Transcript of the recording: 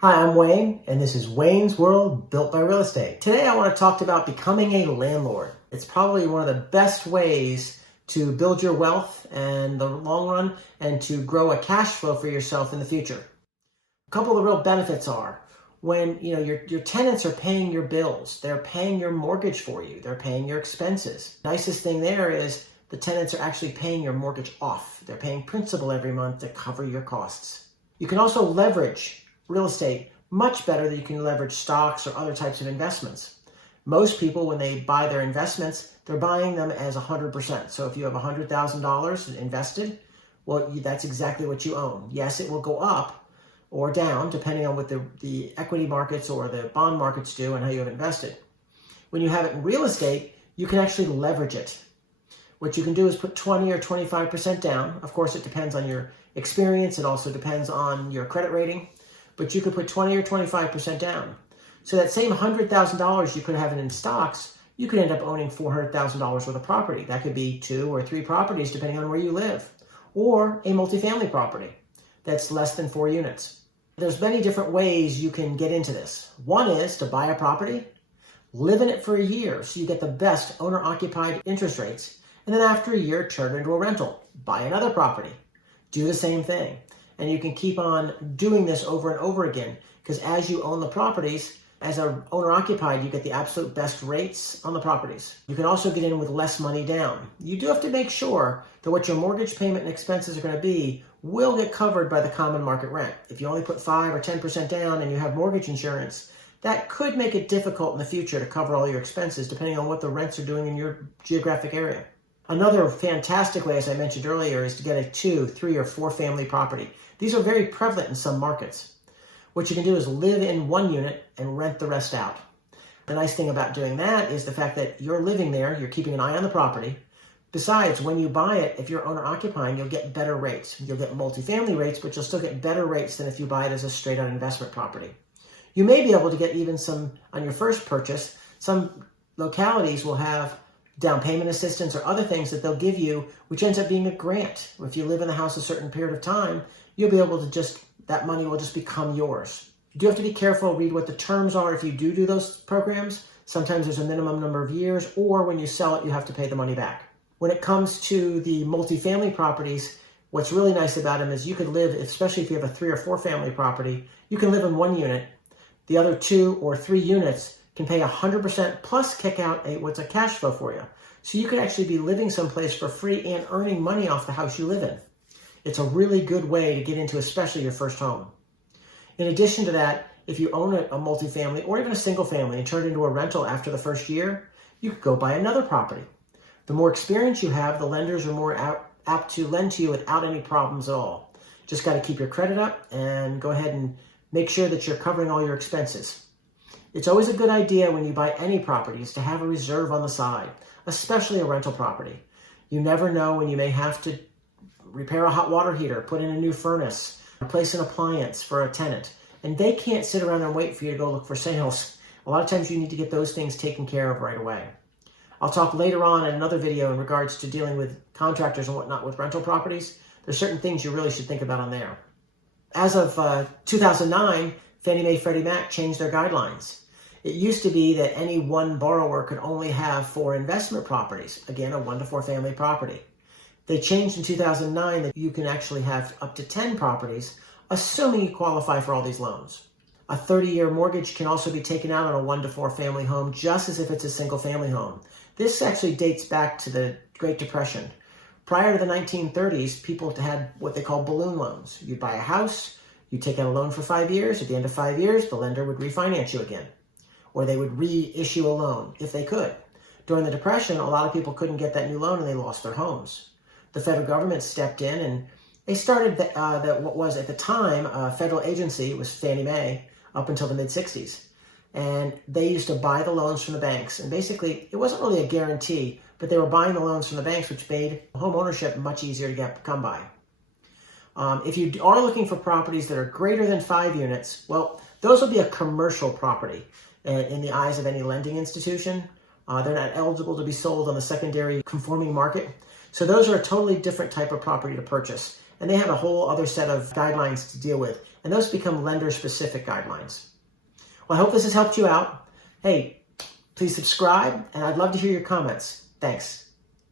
Hi, I'm Wayne, and this is Wayne's World Built by Real Estate. Today I want to talk about becoming a landlord. It's probably one of the best ways to build your wealth in the long run and to grow a cash flow for yourself in the future. A couple of the real benefits are when your tenants are paying your bills, they're paying your mortgage for you, they're paying your expenses. Nicest thing there is the tenants are actually paying your mortgage off. They're paying principal every month to cover your costs. You can also leverage real estate much better than you can leverage stocks or other types of investments. Most people, when they buy their investments, they're buying them as 100%. So if you have $100,000 invested, well, that's exactly what you own. Yes, it will go up or down depending on what the equity markets or the bond markets do and how you have invested. When you have it in real estate, you can actually leverage it. What you can do is put 20 or 25% down. Of course, it depends on your experience. It also depends on your credit rating. But you could put 20 or 25% down. So that same $100,000 you could have in stocks, you could end up owning $400,000 worth of property. That could be 2 or 3 properties depending on where you live, or a multifamily property that's less than 4 units. There's many different ways you can get into this. One is to buy a property, live in it for a year so you get the best owner-occupied interest rates, and then after a year turn it into a rental. Buy another property. Do the same thing. And you can keep on doing this over and over again because as you own the properties, as an owner-occupied, you get the absolute best rates on the properties. You can also get in with less money down. You do have to make sure that what your mortgage payment and expenses are going to be will get covered by the common market rent. If you only put 5 or 10% down and you have mortgage insurance, that could make it difficult in the future to cover all your expenses depending on what the rents are doing in your geographic area. Another fantastic way, as I mentioned earlier, is to get a 2, 3, or 4 family property. These are very prevalent in some markets. What you can do is live in one unit and rent the rest out. The nice thing about doing that is the fact that you're living there, you're keeping an eye on the property. Besides, when you buy it, if you're owner-occupying, you'll get better rates. You'll get multifamily rates, but you'll still get better rates than if you buy it as a straight-on investment property. You may be able to get even some, on your first purchase, some localities will have down payment assistance or other things that they'll give you, which ends up being a grant. If you live in the house a certain period of time, you'll be able to that money will just become yours. You do have to be careful, read what the terms are if you do those programs. Sometimes there's a minimum number of years, or when you sell it, you have to pay the money back. When it comes to the multifamily properties, what's really nice about them is you could live, especially if you have a 3 or 4 family property, you can live in one unit. The other 2 or 3 units can pay 100% plus kick out what's a cash flow for you. So you could actually be living someplace for free and earning money off the house you live in. It's a really good way to get into especially your first home. In addition to that, if you own a multifamily or even a single family and turn it into a rental after the first year, you could go buy another property. The more experience you have, the lenders are more apt to lend to you without any problems at all. Just got to keep your credit up and go ahead and make sure that you're covering all your expenses. It's always a good idea when you buy any properties to have a reserve on the side, especially a rental property. You never know when you may have to repair a hot water heater, put in a new furnace, replace an appliance for a tenant, and they can't sit around and wait for you to go look for sales. A lot of times you need to get those things taken care of right away. I'll talk later on in another video in regards to dealing with contractors and whatnot with rental properties. There's certain things you really should think about on there. As of 2009, Fannie Mae, Freddie Mac changed their guidelines. It used to be that any one borrower could only have 4 investment properties, again, a 1 to 4 family property. They changed in 2009 that you can actually have up to 10 properties, assuming you qualify for all these loans. A 30-year mortgage can also be taken out on a 1 to 4 family home, just as if it's a single family home. This actually dates back to the Great Depression. Prior to the 1930s, people had what they call balloon loans. You'd buy a house, you'd take out a loan for 5 years. At the end of 5 years, the lender would refinance you again, or they would reissue a loan if they could. During the Depression, a lot of people couldn't get that new loan and they lost their homes. The federal government stepped in and they started what was at the time a federal agency. It was Fannie Mae up until the mid-60s. And they used to buy the loans from the banks. And basically, it wasn't really a guarantee, but they were buying the loans from the banks, which made home ownership much easier to come by. If you are looking for properties that are greater than 5 units, well, those will be a commercial property in the eyes of any lending institution. They're not eligible to be sold on the secondary conforming market. So those are a totally different type of property to purchase. and they have a whole other set of guidelines to deal with, and those become lender-specific guidelines. Well, I hope this has helped you out. Hey, please subscribe, and I'd love to hear your comments. Thanks.